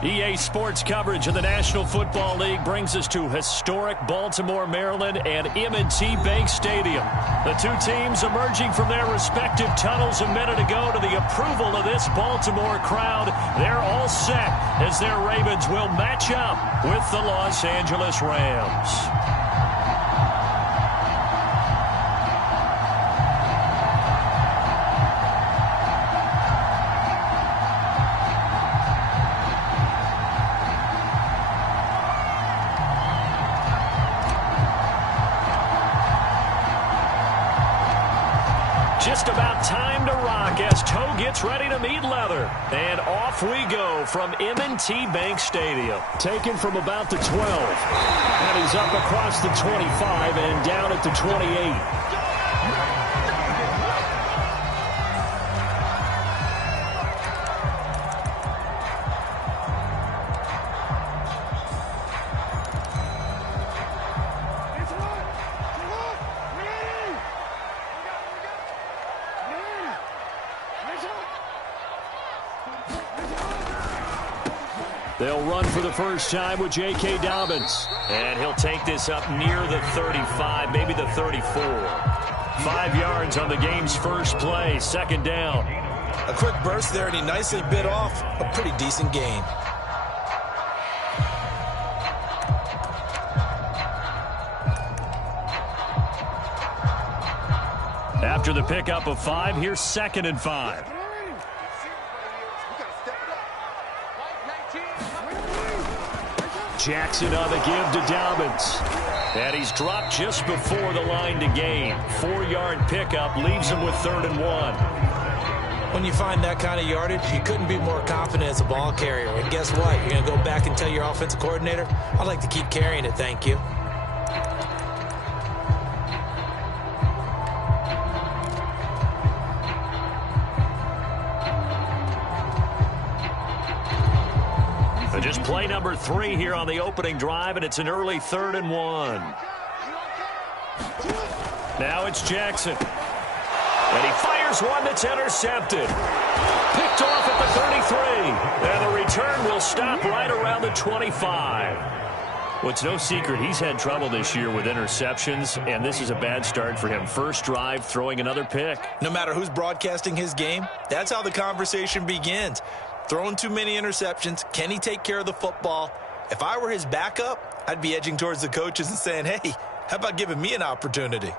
EA Sports coverage of the National Football League brings us to historic Baltimore, Maryland, and M&T Bank Stadium. The two teams emerging from their respective tunnels a minute ago to the approval of this Baltimore crowd. They're all set as their Ravens will match up with the Los Angeles Rams. Just about time to rock as toe gets ready to meet leather. And off we go from M&T Bank Stadium. Taken from about the 12. And he's up across the 25 and down at the 28. They'll run for the first time with J.K. Dobbins. And he'll take this up near the 35, maybe the 34. 5 yards on the game's first play, second down. A quick burst there, and he nicely bit off a pretty decent gain. After the pickup of 5, here's 2nd and 5. Jackson on the give to Dobbins. And he's dropped just before the line to gain. 4-yard pickup leaves him with 3rd and 1. When you find that kind of yardage, you couldn't be more confident as a ball carrier. And guess what? You're going to go back and tell your offensive coordinator, I'd like to keep carrying it, thank you. Just play number 3 here on the opening drive, and it's an early 3rd and 1. Now it's Jackson. And he fires one that's intercepted. Picked off at the 33. And the return will stop right around the 25. Well, it's no secret he's had trouble this year with interceptions, and this is a bad start for him. First drive, throwing another pick. No matter who's broadcasting his game, that's how the conversation begins. Throwing too many interceptions. Can he take care of the football? If I were his backup, I'd be edging towards the coaches and saying, hey, how about giving me an opportunity?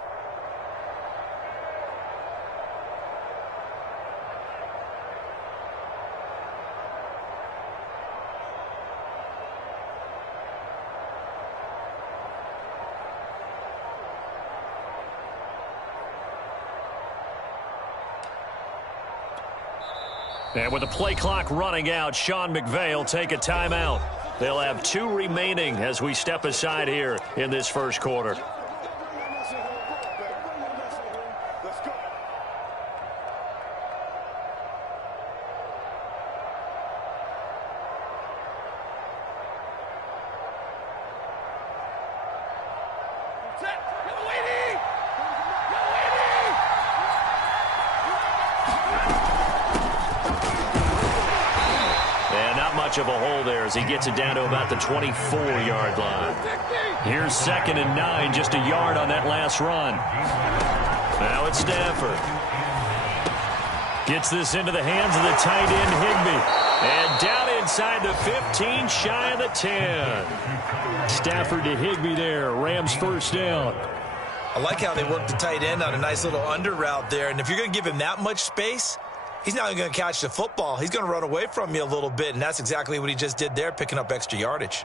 And with the play clock running out, Sean McVay will take a timeout. They'll have 2 remaining as we step aside here in this first quarter. Of a hole there as he gets it down to about the 24-yard line. Here's 2nd and 9, just a yard on that last run. Now it's Stafford. Gets this into the hands of the tight end Higbee. And down inside the 15, shy of the 10. Stafford to Higbee there. Rams first down. I like how they work the tight end on a nice little under route there. And if you're going to give him that much space, he's not going to catch the football. He's going to run away from you a little bit, and that's exactly what he just did there, picking up extra yardage.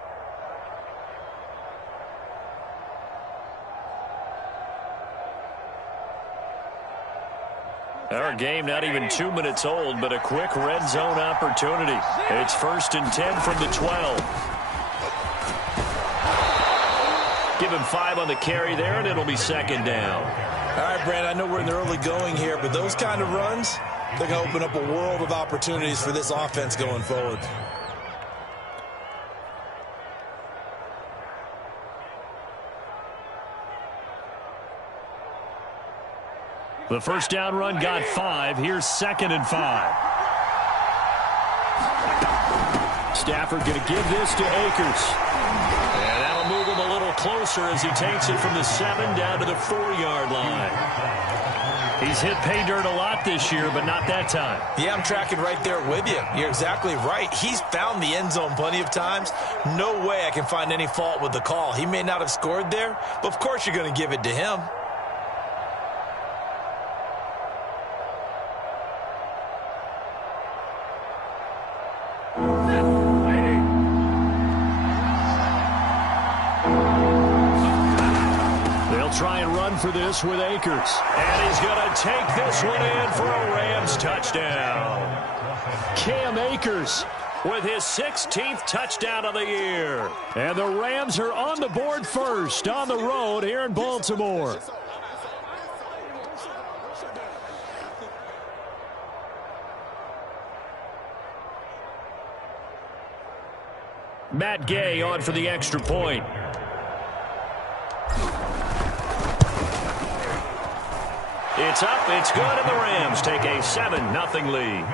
Our game not even 2 minutes old, but a quick red zone opportunity. It's 1st and 10 from the 12. Give him 5 on the carry there, and it'll be 2nd down. All right, Brad, I know we're in the early going here, but those kind of runs, they're going to open up a world of opportunities for this offense going forward. The first down run got 5. Here's 2nd and 5. Stafford going to give this to Akers. And that'll move him a little closer as he takes it from the 7 down to the 4-yard line. He's hit pay dirt a lot this year, but not that time. Yeah, I'm tracking right there with you. You're exactly right. He's found the end zone plenty of times. No way I can find any fault with the call. He may not have scored there, but of course you're going to give it to him. Try and run for this with Akers. And he's going to take this one in for a Rams touchdown. Cam Akers with his 16th touchdown of the year. And the Rams are on the board first on the road here in Baltimore. Matt Gay on for the extra point. It's up, it's good, and the Rams take a 7-0 lead.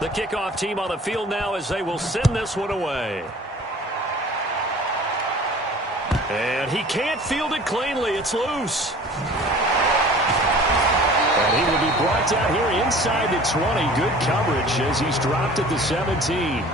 The kickoff team on the field now as they will send this one away. And he can't field it cleanly. It's loose. And he will be brought down here inside the 20. Good coverage as he's dropped at the 17.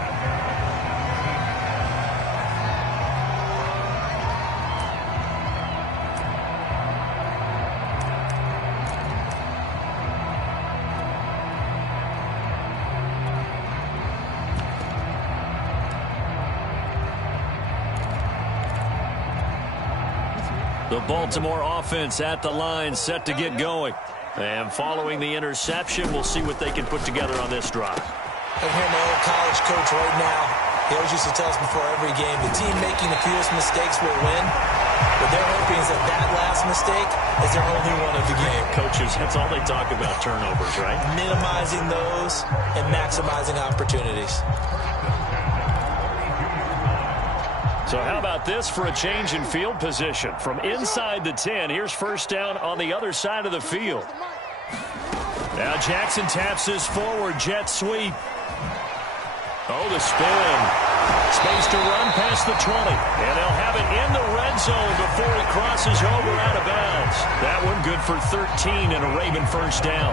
The Baltimore offense at the line, set to get going. And following the interception, we'll see what they can put together on this drive. I hear my old college coach right now. He always used to tell us before every game, the team making the fewest mistakes will win. What they're hoping is that last mistake is their only one of the game. Coaches, that's all they talk about, turnovers, right? Minimizing those and maximizing opportunities. So how about this for a change in field position? From inside the 10, here's first down on the other side of the field. Now Jackson taps this forward jet sweep. Oh, the spin. Space to run past the 20. And they'll have it in the red zone before he crosses over out of bounds. That one good for 13 and a Raven first down.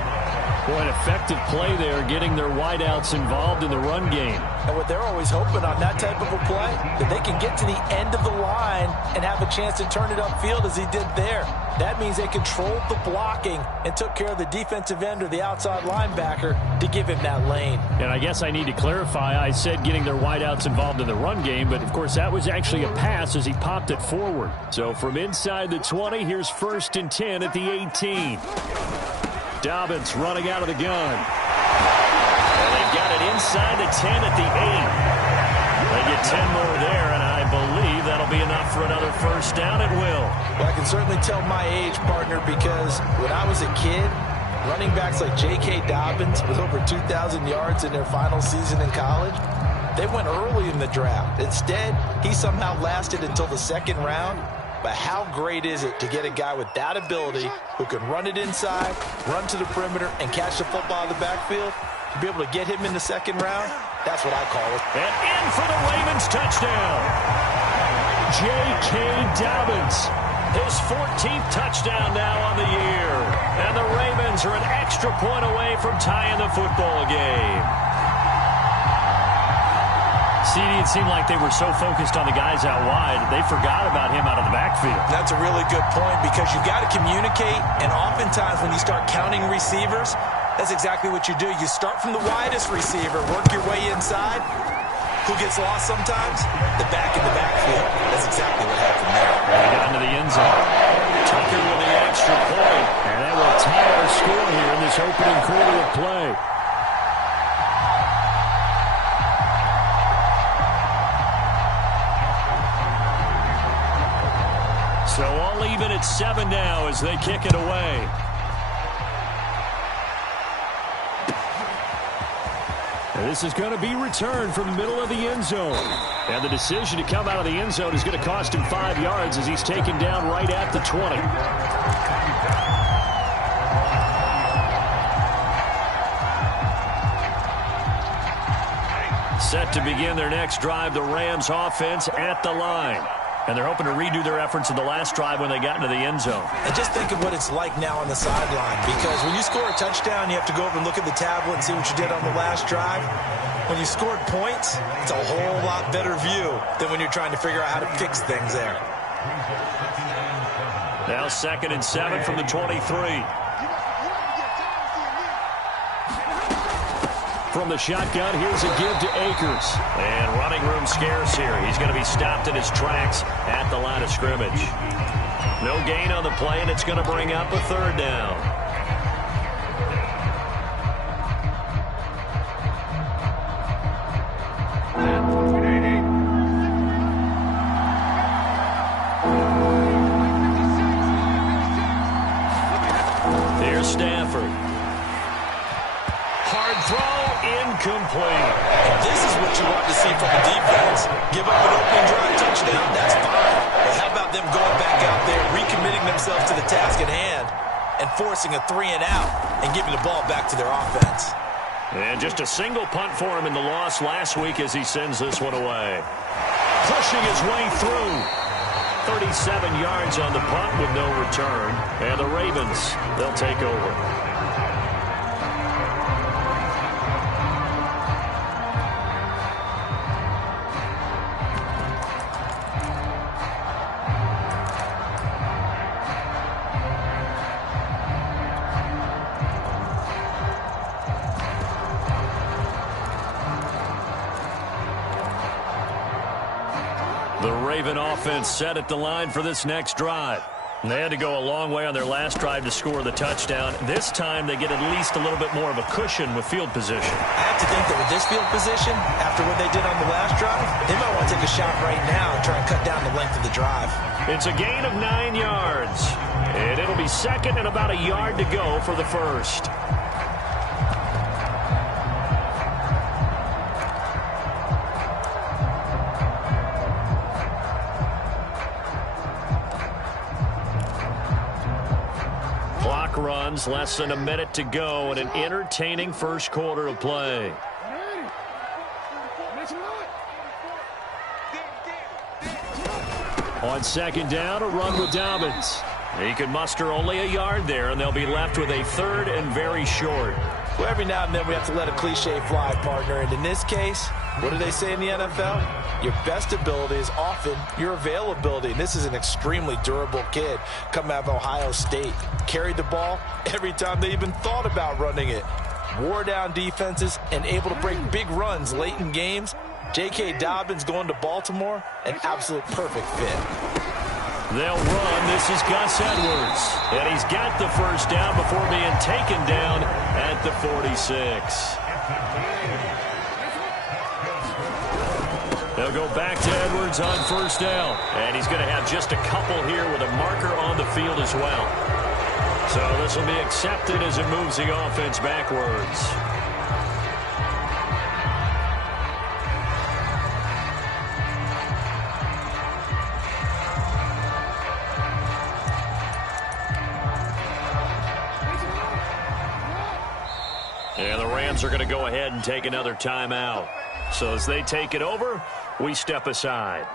Boy, an effective play there, getting their wideouts involved in the run game. And what they're always hoping on that type of a play, that they can get to the end of the line and have a chance to turn it upfield as he did there. That means they controlled the blocking and took care of the defensive end or the outside linebacker to give him that lane. And I guess I need to clarify, I said getting their wideouts involved in the run game, but of course that was actually a pass as he popped it forward. So from inside the 20, here's first and 10 at the 18. Dobbins running out of the gun. And they've got it inside the 10 at the 8. They get 10 more there, and I believe that'll be enough for another first down. It will. Well, I can certainly tell my age, partner, because when I was a kid, running backs like J.K. Dobbins with over 2,000 yards in their final season in college, they went early in the draft. Instead, he somehow lasted until the second round. But how great is it to get a guy with that ability who can run it inside, run to the perimeter, and catch the football in the backfield? To be able to get him in the second round, that's what I call it. And in for the Ravens touchdown. J.K. Dobbins, his 14th touchdown now on the year. And the Ravens are an extra point away from tying the football game. CD, it seemed like they were so focused on the guys out wide, they forgot about him out of the backfield. That's a really good point because you've got to communicate, and oftentimes when you start counting receivers, that's exactly what you do. You start from the widest receiver, work your way inside. Who gets lost sometimes? The back in the backfield. That's exactly what happened there. They got into the end zone. Tucker with the extra point, and that will tie our score here in this opening quarter of play. even at 7 now as they kick it away. And this is going to be returned from the middle of the end zone. And the decision to come out of the end zone is going to cost him 5 yards as he's taken down right at the 20. Set to begin their next drive, the Rams offense at the line. And they're hoping to redo their efforts in the last drive when they got into the end zone. And just think of what it's like now on the sideline, because when you score a touchdown, you have to go over and look at the tablet and see what you did on the last drive. When you scored points, it's a whole lot better view than when you're trying to figure out how to fix things there. Now 2nd and 7 from the 23. From the shotgun, here's a give to Akers. And running room scarce here. He's going to be stopped in his tracks at the line of scrimmage. No gain on the play, and it's going to bring up a 3rd down. Here's Stafford. Hard throw. Incomplete. This is what you want to see from the defense. Give up an opening drive touchdown, that's fine. But how about them going back out there, recommitting themselves to the task at hand, and forcing a 3-and-out and giving the ball back to their offense. And just a single punt for him in the loss last week as he sends this one away. Pushing his way through. 37 yards on the punt with no return. And the Ravens, they'll take over. The Raven offense set at the line for this next drive. And they had to go a long way on their last drive to score the touchdown. This time they get at least a little bit more of a cushion with field position. I have to think that with this field position, after what they did on the last drive, they might want to take a shot right now and try and cut down the length of the drive. It's a gain of 9 yards. And it'll be 2nd and about a yard to go for the 1st. Runs, less than a minute to go, and an entertaining first quarter of play. On 2nd down, a run with Dobbins. He could muster only a yard there, and they'll be left with a 3rd and very short. Well, every now and then we have to let a cliche fly, partner. And in this case, what do they say in the NFL? Your best ability is often your availability. And this is an extremely durable kid coming out of Ohio State. Carried the ball every time they even thought about running it. Wore down defenses and able to break big runs late in games. J.K. Dobbins going to Baltimore, an absolute perfect fit. They'll run. This is Gus Edwards. And he's got the 1st down before being taken down at the 46. They'll go back to Edwards on 1st down. And he's going to have just a couple here with a marker on the field as well. So this will be accepted as it moves the offense backwards. And the Rams are going to go ahead and take another timeout. So as they take it over, we step aside.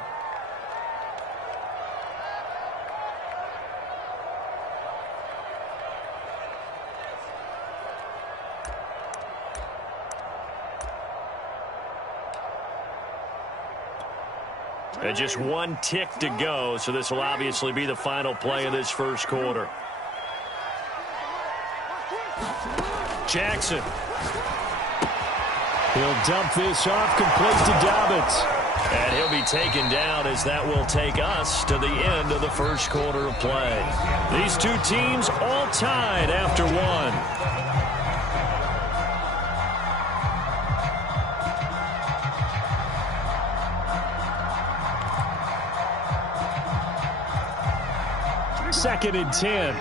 And just one tick to go, so this will obviously be the final play of this first quarter. Jackson. He'll dump this off, complete to Dobbins. And he'll be taken down as that will take us to the end of the first quarter of play. These two teams all tied after one. 2nd and 10.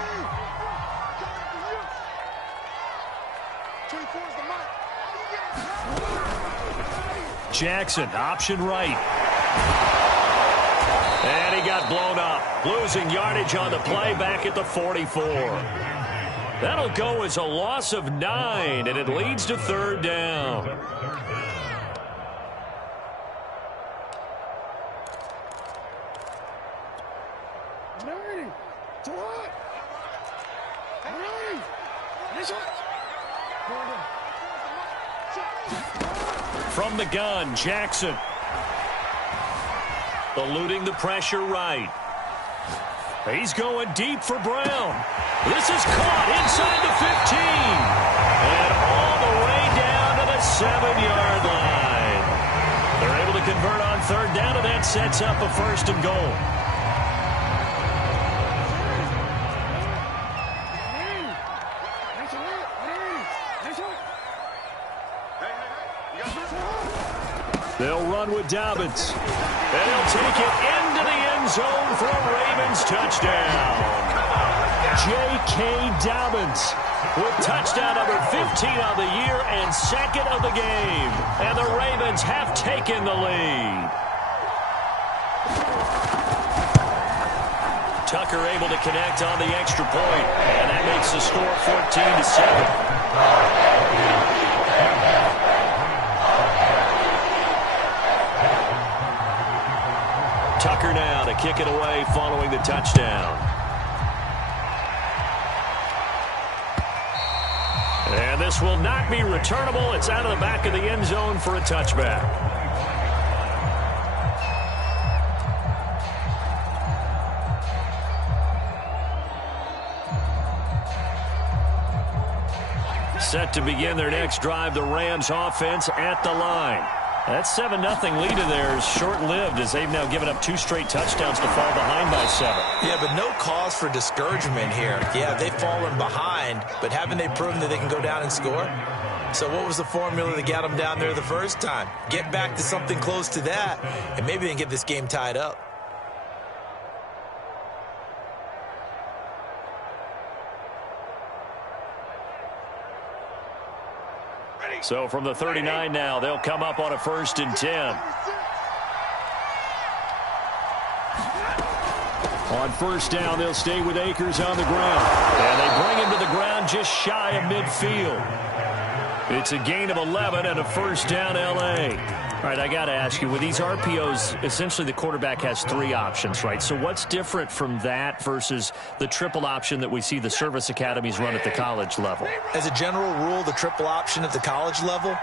Jackson, option right. And he got blown up. Losing yardage on the play back at the 44. That'll go as a loss of 9, and it leads to 3rd down. From the gun, Jackson. Eluding the pressure right. He's going deep for Brown. This is caught inside the 15. And all the way down to the 7-yard line. They're able to convert on 3rd down, and that sets up a 1st and goal. They'll run with Dobbins. And he'll take it into the end zone for a Ravens touchdown. J.K. Dobbins with touchdown number 15 of the year and 2nd of the game. And the Ravens have taken the lead. Tucker able to connect on the extra point. And that makes the score 14-7. Tucker now to kick it away following the touchdown. And this will not be returnable. It's out of the back of the end zone for a touchback. Set to begin their next drive, the Rams offense at the line. That 7-0 lead of theirs short-lived as they've now given up 2 straight touchdowns to fall behind by 7. Yeah, but no cause for discouragement here. Yeah, they've fallen behind, but haven't they proven that they can go down and score? So what was the formula that got them down there the first time? Get back to something close to that, and maybe they can get this game tied up. So from the 39 now, they'll come up on a 1st and 10. On 1st down, they'll stay with Akers on the ground. And they bring him to the ground just shy of midfield. It's a gain of 11 and a 1st down, L.A. All right, I got to ask you, with these RPOs, essentially the quarterback has 3 options, right? So what's different from that versus the triple option that we see the service academies run at the college level? As a general rule, the triple option at the college level,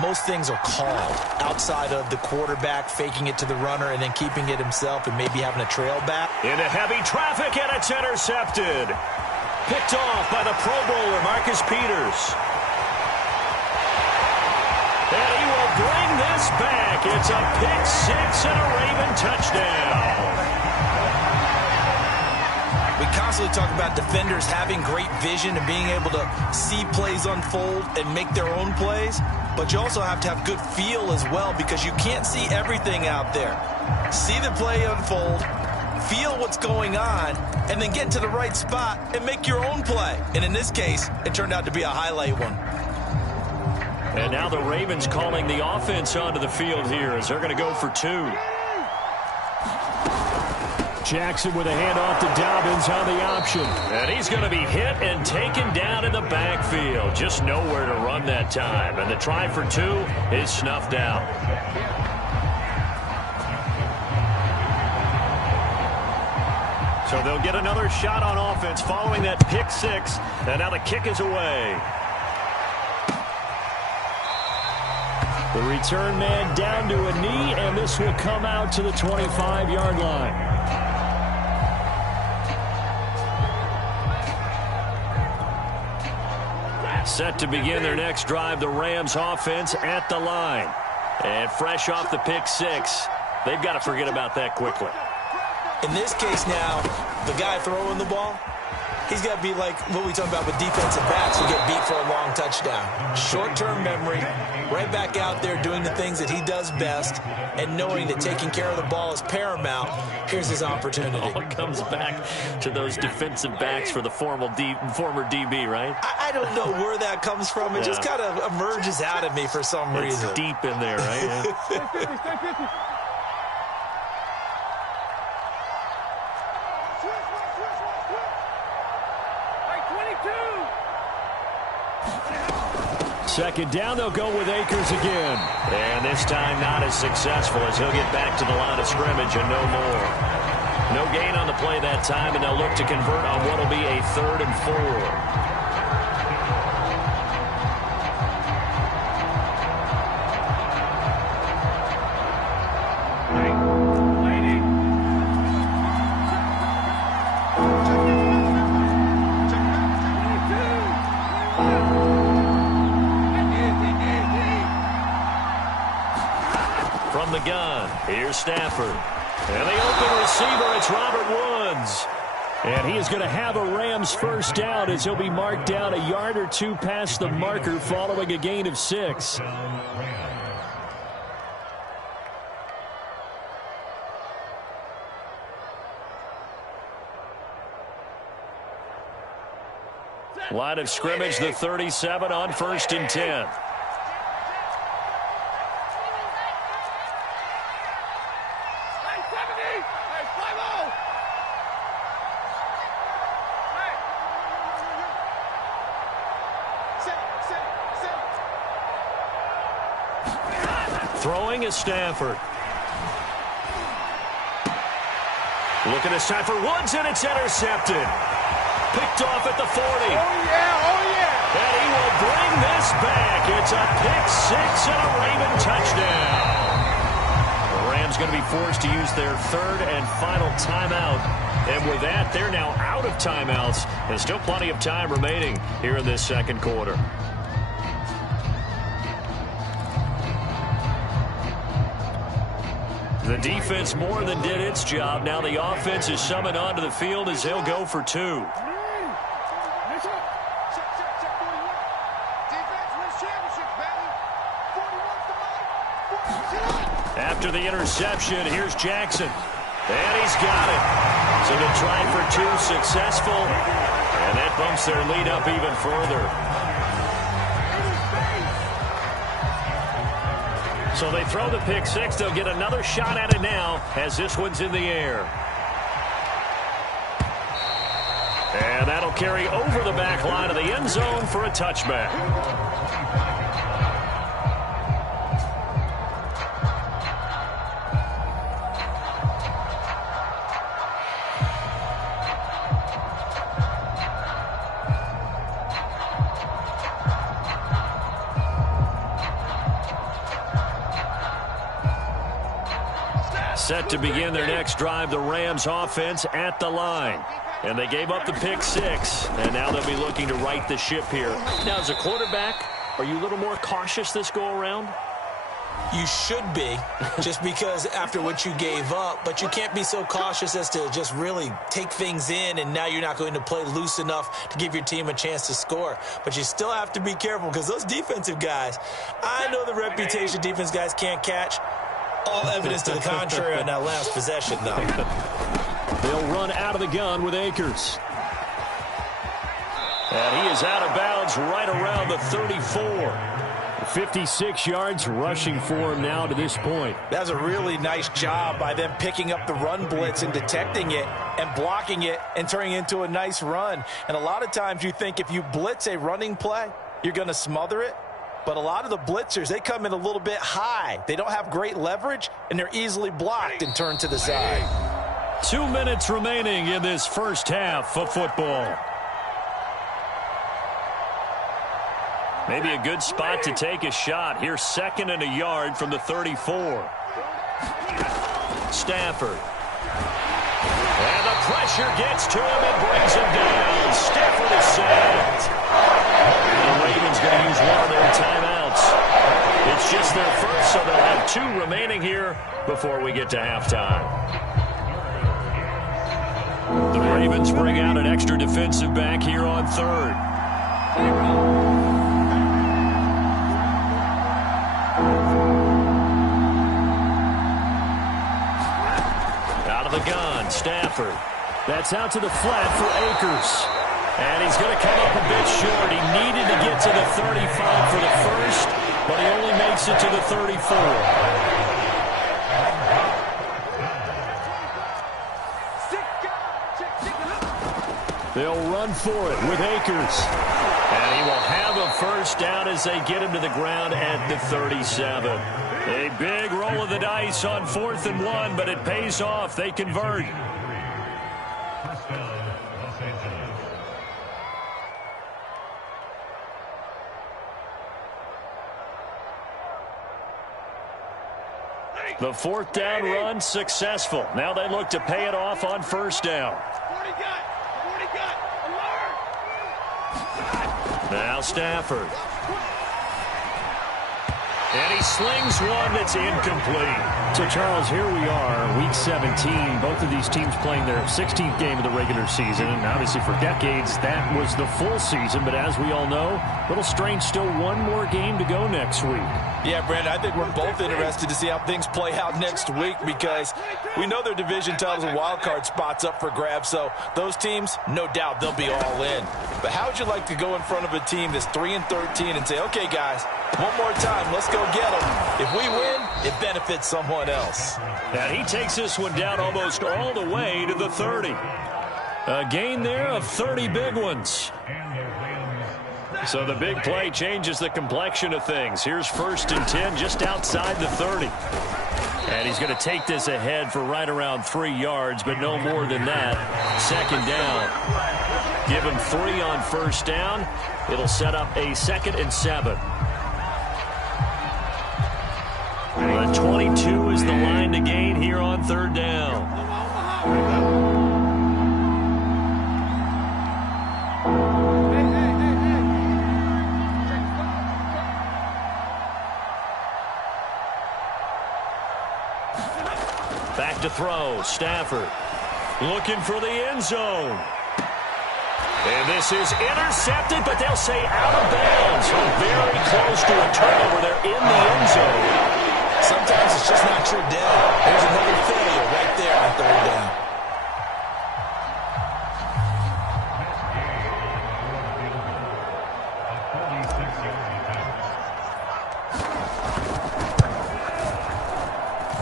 most things are called outside of the quarterback faking it to the runner and then keeping it himself and maybe having a trail back. Into heavy traffic, and it's intercepted. Picked off by the Pro Bowler, Marcus Peters. And he will bring this back. It's a pick 6 and a Raven touchdown. We constantly talk about defenders having great vision and being able to see plays unfold and make their own plays. But you also have to have good feel as well because you can't see everything out there. See the play unfold, feel what's going on, and then get to the right spot and make your own play. And in this case, it turned out to be a highlight one. And now the Ravens calling the offense onto the field here as they're going to go for 2. Jackson with a handoff to Dobbins on the option. And he's going to be hit and taken down in the backfield. Just nowhere to run that time. And the try for 2 is snuffed out. So they'll get another shot on offense following that pick 6. And now the kick is away. The return man down to a knee, and this will come out to the 25-yard line. Set to begin their next drive, the Rams offense at the line. And fresh off the pick 6, they've got to forget about that quickly. In this case now, the guy throwing the ball He's got to be like what we talk about with defensive backs who get beat for a long touchdown. Short-term memory, right back out there doing the things that he does best, and knowing that taking care of the ball is paramount. Here's his opportunity. Oh, it comes back to those defensive backs for the former DB, right? I don't know where that comes from. It just kind of emerges out of me for some reason. It's deep in there, right? Yeah. Second down, they'll go with Akers again. And this time not as successful as he'll get back to the line of scrimmage and no more. No gain on the play that time, and they'll look to convert on what will be a 3rd and 4. From the gun, here's Stafford. And the open receiver, it's Robert Woods. And he is going to have a Rams first down as he'll be marked down a yard or two past the marker following a gain of 6. Line of scrimmage, the 37 on 1st and 10. Throwing is Stafford. Looking this time for Woods, and it's intercepted. Picked off at the 40. Oh, yeah, oh, yeah. And he will bring this back. It's a pick-6 and a Raven touchdown. The Rams going to be forced to use their 3rd and final timeout. And with that, they're now out of timeouts. There's still plenty of time remaining here in this 2nd quarter. The defense more than did its job. Now the offense is summoned onto the field as they'll go for 2. After the interception, here's Jackson. And he's got it. So they try for 2, successful. And that bumps their lead up even further. So they throw the pick-6. They'll get another shot at it now as this one's in the air. And that'll carry over the back line of the end zone for a touchback. Set to begin their next drive, the Rams offense at the line. And they gave up the pick-6, and now they'll be looking to right the ship here. Now, as a quarterback, are you a little more cautious this go-around? You should be, just because after what you gave up, but you can't be so cautious as to just really take things in, and now you're not going to play loose enough to give your team a chance to score. But you still have to be careful because those defensive guys, I know the reputation defense guys can't catch. All evidence to the contrary on that last possession, though. They'll run out of the gun with Akers. And he is out of bounds right around the 34. 56 yards rushing for him now to this point. That's a really nice job by them picking up the run blitz and detecting it and blocking it and turning it into a nice run. And a lot of times you think if you blitz a running play, you're going to smother it. But a lot of the blitzers, they come in a little bit high. They don't have great leverage, and they're easily blocked and turned to the side. 2 minutes remaining in this first half of football. Maybe a good spot to take a shot. Here's 2nd and a yard from the 34. Stafford. And the pressure gets to him and brings him down. Stafford is sacked. The Ravens going to use one of their timeouts. It's just their first, so they'll have 2 remaining here before we get to halftime. The Ravens bring out an extra defensive back here on third. Out of the gun, Stafford. That's out to the flat for Akers. And he's going to come up a bit short. He needed to get to the 35 for the first, but he only makes it to the 34. They'll run for it with Akers. And he will have a first down as they get him to the ground at the 37. A big roll of the dice on 4th and 1, but it pays off. They convert. The 4th down run successful. Now they look to pay it off on 1st down. Now Stafford. And he slings one that's incomplete. So, Charles, here we are, Week 17. Both of these teams playing their 16th game of the regular season. And obviously for decades, that was the full season. But as we all know, a little strange, still one more game to go next week. Yeah, Brandon, I think we're both interested to see how things play out next week because we know their division titles and wild card spots up for grabs. So those teams, no doubt, they'll be all in. But how would you like to go in front of a team that's 3-13 and say, okay, guys, one more time, let's go get them. If we win, it benefits someone else. And he takes this one down almost all the way to the 30. A gain there of 30 big ones. So the big play changes the complexion of things. Here's 1st and 10 just outside the 30. And he's going to take this ahead for right around 3 yards, but no more than that. 2nd down. Give him 3 on 1st down. It'll set up a 2nd and 7. The 22 is the line to gain here on 3rd down. Back to throw. Stafford looking for the end zone. And this is intercepted, but they'll say out of bounds. Very close to a turnover. They're in the end zone. Sometimes it's just not your day. There's another failure right there on 3rd down.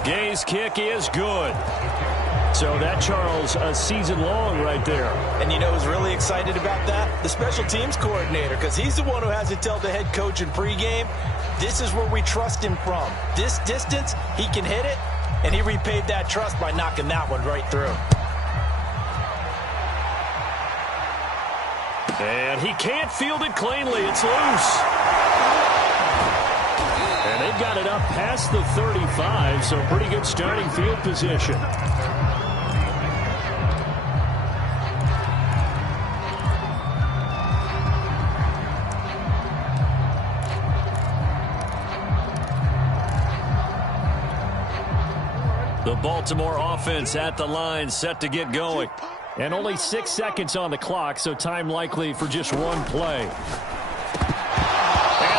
Gay's kick is good. So that, Charles, a season long right there. And you know who's really excited about that? The special teams coordinator, because he's the one who has to tell the head coach in pregame, this is where we trust him from. This distance, he can hit it, and he repaid that trust by knocking that one right through. And he can't field it cleanly. It's loose. And they've got it up past the 35, so pretty good starting field position. The Baltimore offense at the line, set to get going. And only 6 seconds on the clock, so time likely for just one play. And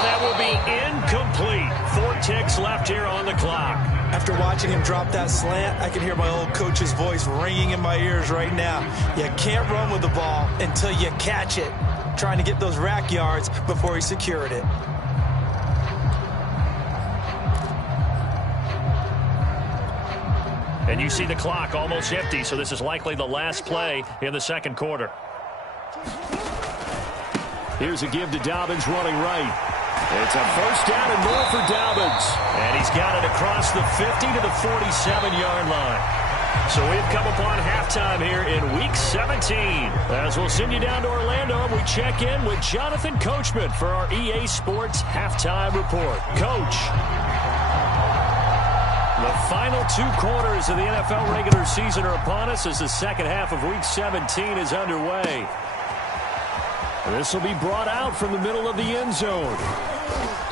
that will be incomplete. 4 ticks left here on the clock. After watching him drop that slant, I can hear my old coach's voice ringing in my ears right now. You can't run with the ball until you catch it. Trying to get those rack yards before he secured it. And you see the clock almost empty, so this is likely the last play in the 2nd quarter. Here's a give to Dobbins running right. It's a 1st down and more for Dobbins. And he's got it across the 50 to the 47-yard line. So we've come upon halftime here in Week 17. As we'll send you down to Orlando, and we check in with Jonathan Coachman for our EA Sports Halftime Report. Coach. The final 2 quarters of the NFL regular season are upon us as the second half of Week 17 is underway. This will be brought out from the middle of the end zone.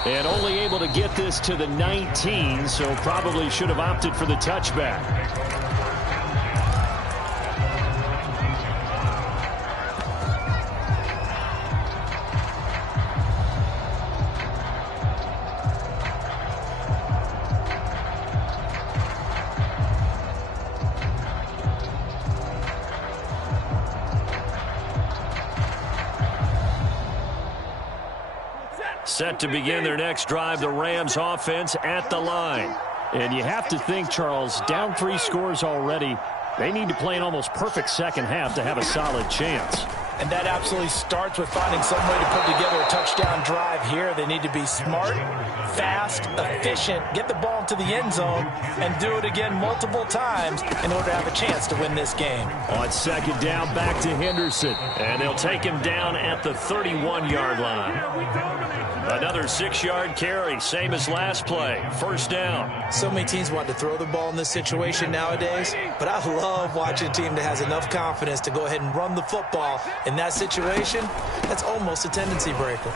And only able to get this to the 19, so probably should have opted for the touchback. Set to begin their next drive, the Rams offense at the line. And you have to think, Charles, down 3 scores already. They need to play an almost perfect second half to have a solid chance. And that absolutely starts with finding some way to put together a touchdown drive here. They need to be smart, fast, efficient, get the ball into the end zone, and do it again multiple times in order to have a chance to win this game. On second down, back to Henderson. And they'll take him down at the 31-yard line. Another 6-yard carry, same as last play. First down. So many teams want to throw the ball in this situation nowadays, but I love watching a team that has enough confidence to go ahead and run the football. In that situation, that's almost a tendency breaker.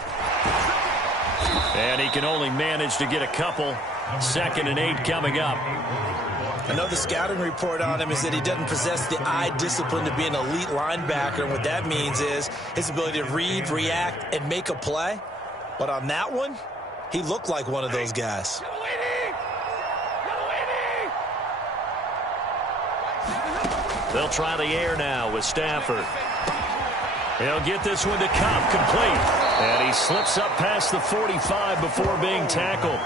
And he can only manage to get a couple. 2nd and 8 coming up. I know the scouting report on him is that he doesn't possess the eye discipline to be an elite linebacker. And what that means is his ability to read, react, and make a play. But on that one, he looked like one of those guys. They'll try the air now with Stafford. He'll get this one to Cup, complete. And he slips up past the 45 before being tackled.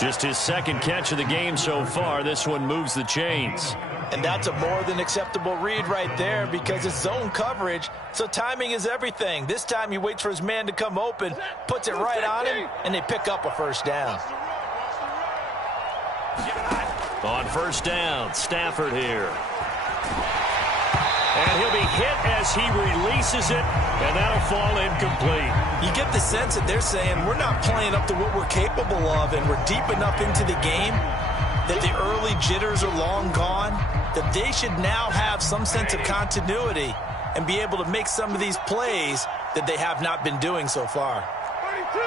Just his 2nd catch of the game so far. This one moves the chains. And that's a more than acceptable read right there because it's zone coverage, so timing is everything. This time he waits for his man to come open, puts it right on him, and they pick up a first down. On first down, Stafford here. And he'll be hit as he releases it, and that'll fall incomplete. You get the sense that they're saying we're not playing up to what we're capable of, and we're deep enough into the game that the early jitters are long gone, that they should now have some sense of continuity and be able to make some of these plays that they have not been doing so far. 32.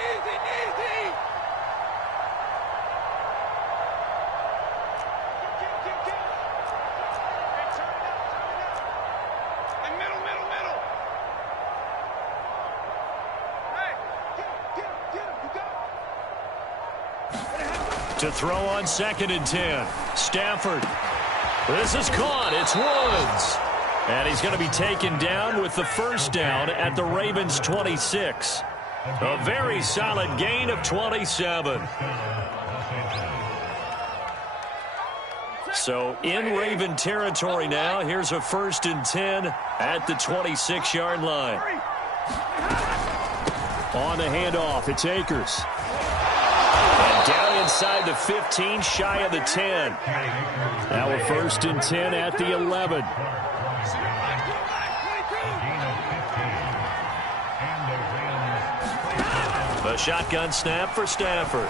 Easy. And middle. Hey, get him. You got To throw on 2nd and 10. Stafford. This is caught. It's Woods. And he's going to be taken down with the first down at the Ravens' 26. A very solid gain of 27. So in Raven territory now. Here's a 1st and 10 at the 26-yard line. On the handoff, it's Akers. And down inside the 15, shy of the 10. Now a 1st and 10 at the 11. A shotgun snap for Stafford.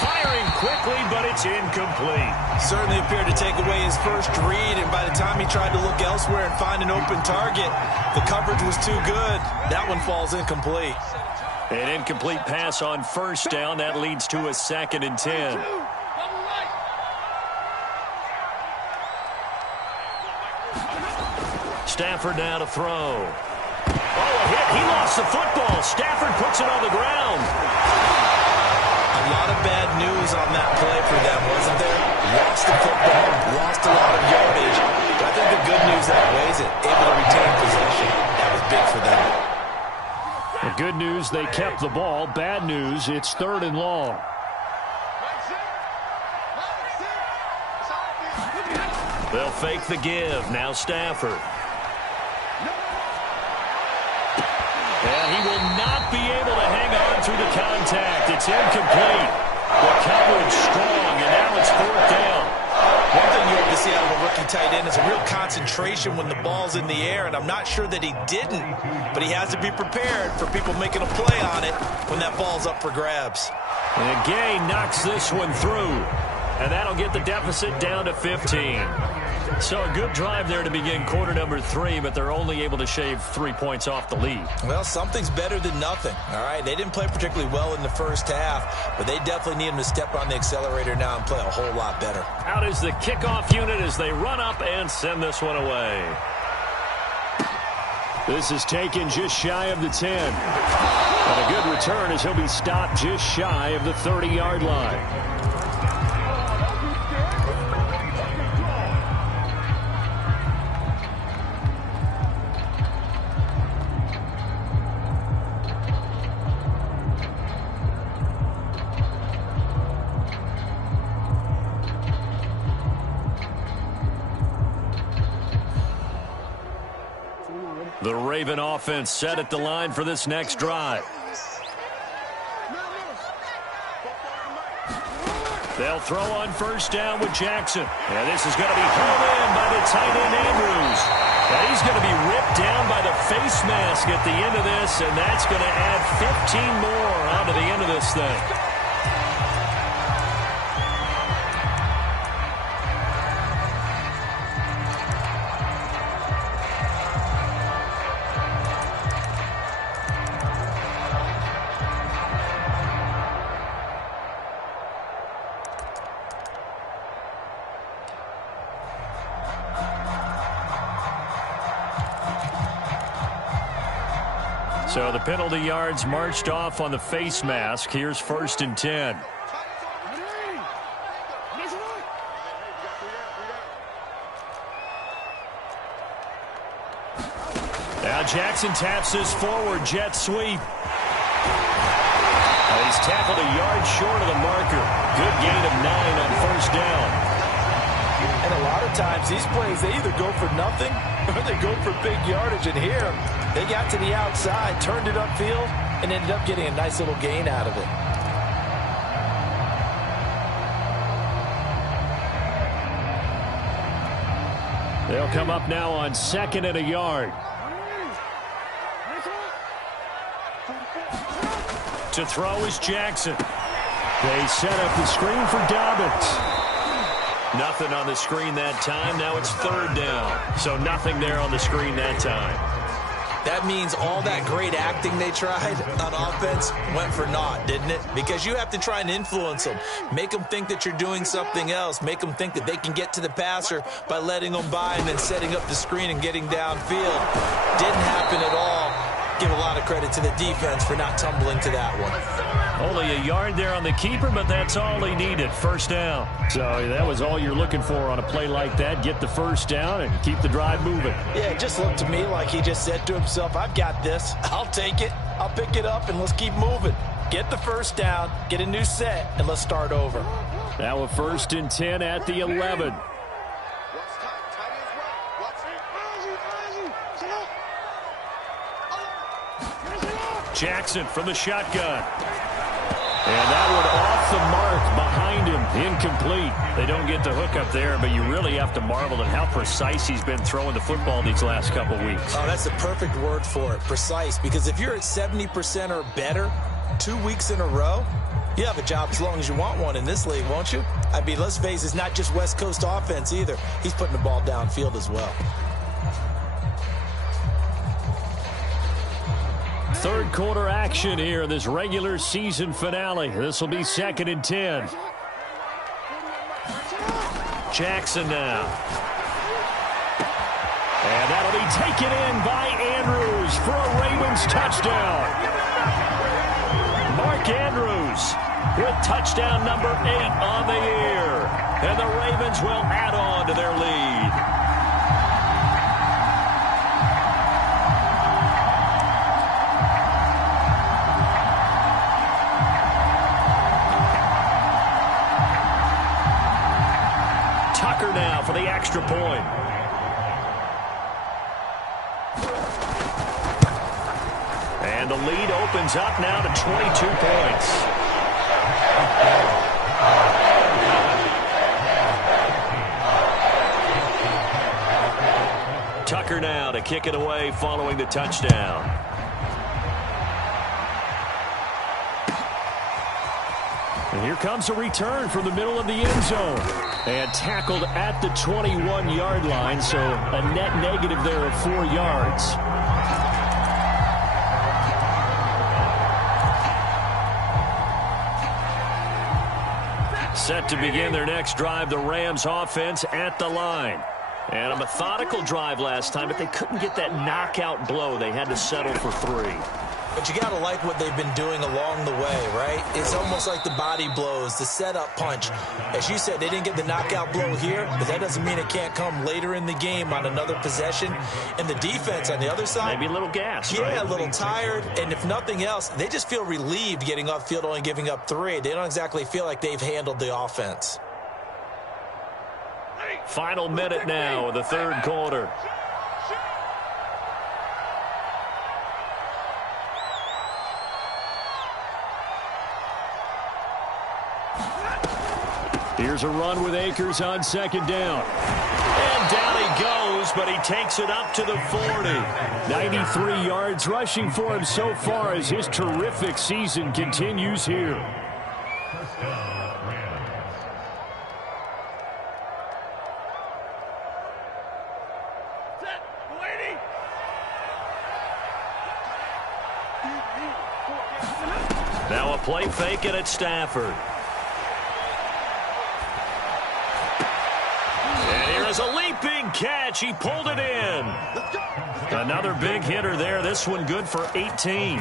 Firing quickly, but it's incomplete. Certainly appeared to take away his first read, and by the time he tried to look elsewhere and find an open target, the coverage was too good. That one falls incomplete. An incomplete pass on first down. That leads to a 2nd and 10. Stafford now to throw. Oh, a hit. He lost the football. Stafford puts it on the ground. A lot of bad news on that play for them, wasn't there? Lost the football, lost a lot of yardage. But I think the good news outweighs it. Able to retain possession. That was big for them. The good news, they kept the ball. Bad news, it's 3rd and long. They'll fake the give. Now Stafford. And he will not be able to hang on through the contact. It's incomplete. The coverage strong, and now it's 4th down. One thing you have to see out of a rookie tight end is a real concentration when the ball's in the air, and I'm not sure that he didn't, but he has to be prepared for people making a play on it when that ball's up for grabs. And Gay knocks this one through, and that'll get the deficit down to 15. So a good drive there to begin quarter number 3, but they're only able to shave 3 points off the lead. Well, something's better than nothing, all right? They didn't play particularly well in the first half, but they definitely need them to step on the accelerator now and play a whole lot better. Out is the kickoff unit as they run up and send this one away. This is taken just shy of the 10. And a good return as he'll be stopped just shy of the 30-yard line. Raven offense set at the line for this next drive. They'll throw on first down with Jackson. And this is going to be hauled in by the tight end Andrews. And he's going to be ripped down by the face mask at the end of this, and that's going to add 15 more onto the end of this thing. So the penalty yards marched off on the face mask. Here's 1st and 10. Now Jackson taps this forward jet sweep. He's tackled a yard short of the marker. Good gain of 9 on first down. And a lot of times these plays, they either go for nothing or they go for big yardage. And here, they got to the outside, turned it upfield, and ended up getting a nice little gain out of it. They'll come up now on 2nd and a yard. To throw is Jackson. They set up the screen for Dobbins. Nothing on the screen that time. Now it's 3rd down. So nothing there on the screen that time. That means all that great acting they tried on offense went for naught, didn't it? Because you have to try and influence them. Make them think that you're doing something else. Make them think that they can get to the passer by letting them by and then setting up the screen and getting downfield. Didn't happen at all. Give a lot of credit to the defense for not tumbling to that one. Only a yard there on the keeper, but that's all he needed. 1st down. So that was all you're looking for on a play like that. Get the 1st down and keep the drive moving. Yeah, it just looked to me like he just said to himself, I've got this. I'll take it. I'll pick it up, and let's keep moving. Get the 1st down, get a new set, and let's start over. Now a 1st and 10 at the 11. Jackson from the shotgun. And that one off the mark behind him. Incomplete. They don't get the hook up there, but you really have to marvel at how precise he's been throwing the football these last couple weeks. Oh, that's the perfect word for it, precise. Because if you're at 70% or better 2 weeks in a row, you have a job as long as you want one in this league, won't you? I mean, let's face it, it's not just West Coast offense either. He's putting the ball downfield as well. 3rd quarter action here in this regular season finale. This will be 2nd and 10. Jackson now. And that'll be taken in by Andrews for a Ravens touchdown. Mark Andrews with touchdown number 8 on the year. And the Ravens will add on to their lead. Now for the extra point. And the lead opens up now to 22 points. Tucker now to kick it away following the touchdown. And here comes a return from the middle of the end zone. And tackled at the 21-yard line, so a net negative there of 4 yards. Set to begin their next drive, the Rams offense at the line. And a methodical drive last time, but they couldn't get that knockout blow. They had to settle for 3. But you got to like what they've been doing along the way, right? It's almost like the body blows, the setup punch. As you said, they didn't get the knockout blow here, but that doesn't mean it can't come later in the game on another possession. And the defense on the other side, maybe a little gassed, yeah, right? A little tired. And if nothing else, they just feel relieved getting upfield, only giving up 3. They don't exactly feel like they've handled the offense. Final minute now of the 3rd quarter. Here's a run with Akers on second down. And down he goes, but he takes it up to the 40. 93 yards rushing for him so far as his terrific season continues here. Now a play fake it at Stafford. And here is a leaping catch. He pulled it in. Another big hitter there. This one good for 18.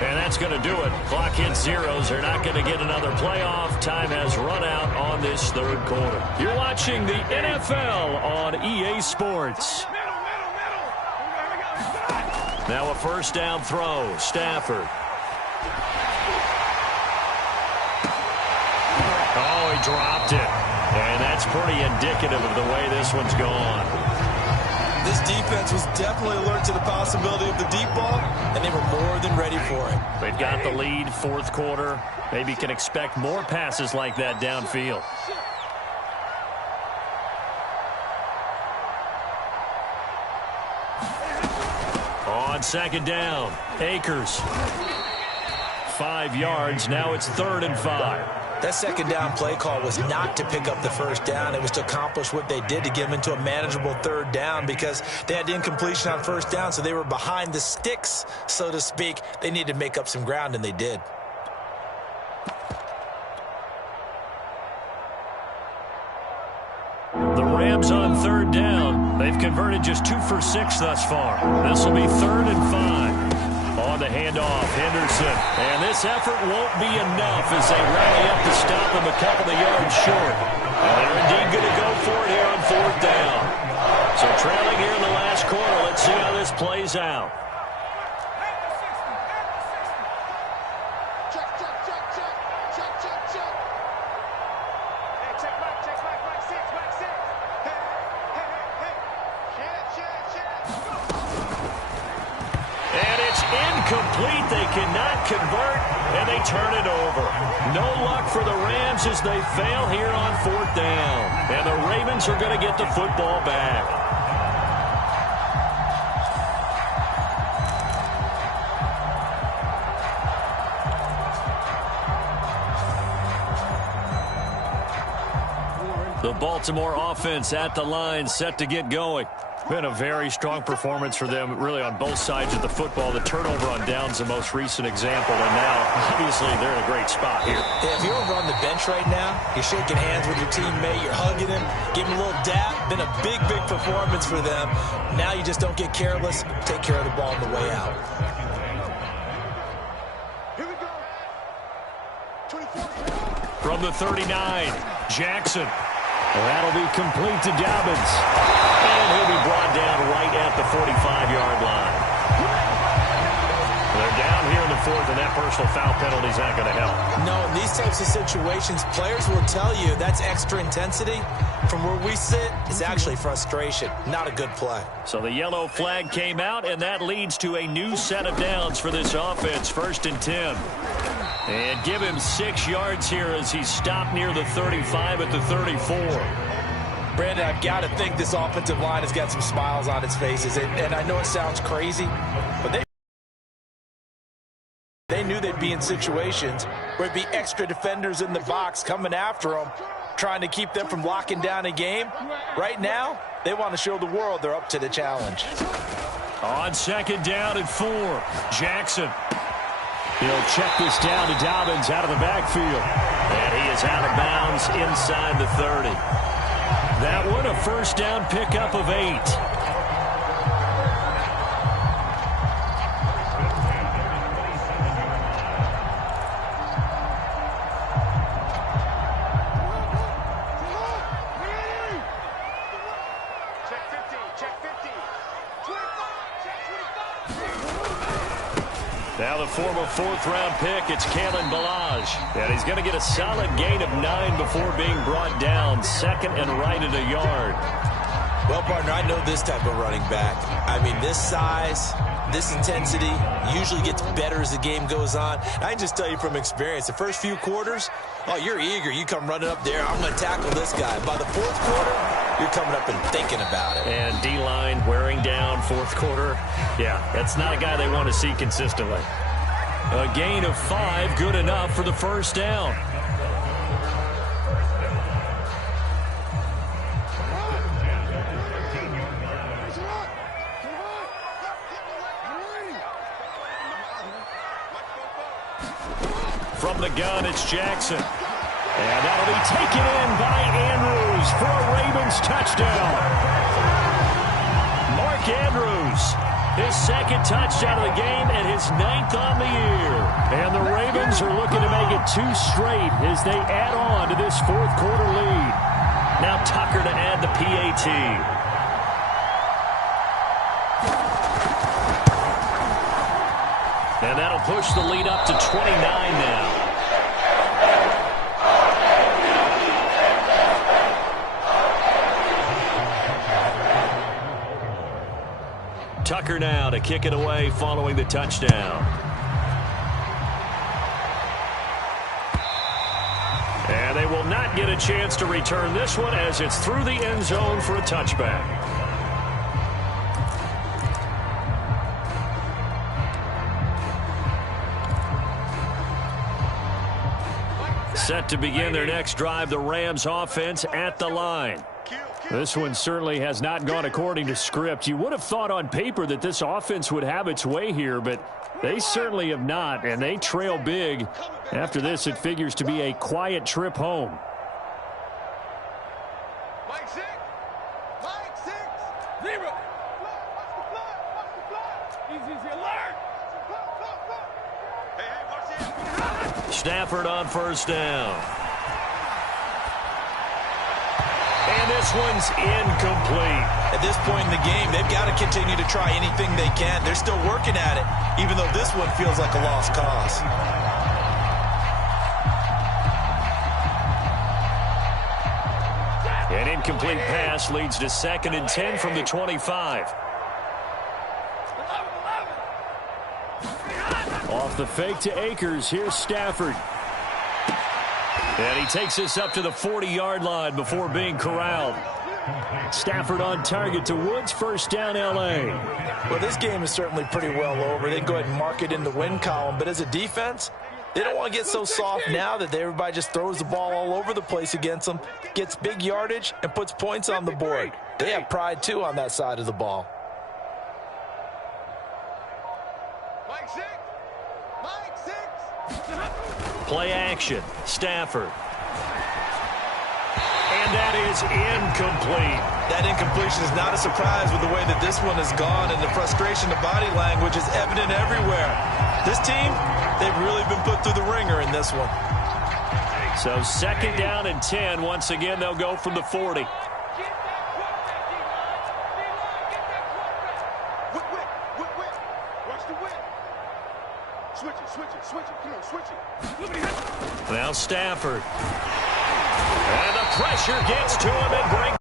And that's going to do it. Clock hits zeros. They're not going to get another playoff. Time has run out on this third quarter. You're watching the NFL on EA Sports. Now a first down throw. Stafford. Oh, he dropped it. And that's pretty indicative of the way this one's gone. This defense was definitely alert to the possibility of the deep ball, and they were more than ready for it. They've got the lead, fourth quarter. Maybe can expect more passes like that downfield. On second down, Akers. 5 yards. Now it's 3rd and 5. That second down play call was not to pick up the first down. It was to accomplish what they did to get them into a manageable 3rd down because they had incompletion on first down, so they were behind the sticks, so to speak. They needed to make up some ground, and they did. The Rams on 3rd down. They've converted just 2 for 6 thus far. This will be 3rd and 5. On the handoff, Henderson. And this effort won't be enough as they rally up to stop him a couple of yards short. And they're indeed going to go for it here on 4th down. So trailing here in the last quarter. Let's see how this plays out. Complete. They cannot convert, and they turn it over. No luck for the Rams as they fail here on 4th down. And the Ravens are going to get the football back. The Baltimore offense at the line, set to get going. Been a very strong performance for them, really, on both sides of the football. The turnover on downs, the most recent example, and now, obviously, they're in a great spot here. Yeah, if you're over on the bench right now, you're shaking hands with your teammate, you're hugging him, giving him a little dap. Been a big, big performance for them. Now you just don't get careless. Take care of the ball on the way out. Here we go. 24. From the 39, Jackson. That'll be complete to Dobbins. And he'll be brought down right at the 45-yard line. They're down here in the 4th, and that personal foul penalty is not going to help. No, in these types of situations, players will tell you that's extra intensity. From where we sit, it's actually frustration. Not a good play. So the yellow flag came out, and that leads to a new set of downs for this offense. 1st and 10. And give him 6 yards here as he's stopped near the 35 at the 34. Brandon, I've got to think this offensive line has got some smiles on its faces. And I know it sounds crazy, but they knew they'd be in situations where it'd be extra defenders in the box coming after them, trying to keep them from locking down a game. Right now, they want to show the world they're up to the challenge. On second down and 4, Jackson. He'll check this down to Dobbins out of the backfield. And he is out of bounds inside the 30. That one, a first down pickup of 8. Now the former 4th-round pick, it's Kalen Ballage. And he's going to get a solid gain of 9 before being brought down. 2nd and right at a yard. Well, partner, I know this type of running back. I mean, this size, this intensity usually gets better as the game goes on. I can just tell you from experience, the first few quarters, oh, you're eager. You come running up there, I'm going to tackle this guy. By the fourth quarter, you're coming up and thinking about it. And D-line wearing down fourth quarter. Yeah, that's not a guy they want to see consistently. A gain of 5, good enough for the first down. From the gun, it's Jackson. And that'll be taken in by Andrews for a Ravens touchdown. Mark Andrews, his second touchdown of the game and his 9th on the year. And the Ravens are looking to make it 2 straight as they add on to this fourth quarter lead. Now Tucker to add the PAT. And that'll push the lead up to 29 now. Tucker now to kick it away following the touchdown. And they will not get a chance to return this one as it's through the end zone for a touchback. Set to begin their next drive, the Rams offense at the line. This one certainly has not gone according to script. You would have thought on paper that this offense would have its way here, but they certainly have not, and they trail big. After this, it figures to be a quiet trip home. Stafford on first down. And this one's incomplete. At this point in the game, they've got to continue to try anything they can. They're still working at it, even though this one feels like a lost cause. An incomplete pass leads to 2nd and 10 from the 25. Off the fake to Akers, here's Stafford. And he takes us up to the 40-yard line before being corralled. Stafford on target to Woods, first down L.A. Well, this game is certainly pretty well over. They can go ahead and mark it in the win column, but as a defense, they don't want to get so soft now that everybody just throws the ball all over the place against them, gets big yardage, and puts points on the board. They have pride, too, on that side of the ball. Play action, Stafford. And that is incomplete. That incompletion is not a surprise with the way that this one has gone, and the frustration of body language is evident everywhere. This team, they've really been put through the ringer in this one. So 2nd down and 10. Once again, they'll go from the 40. Now Stafford. And the pressure gets to him and brings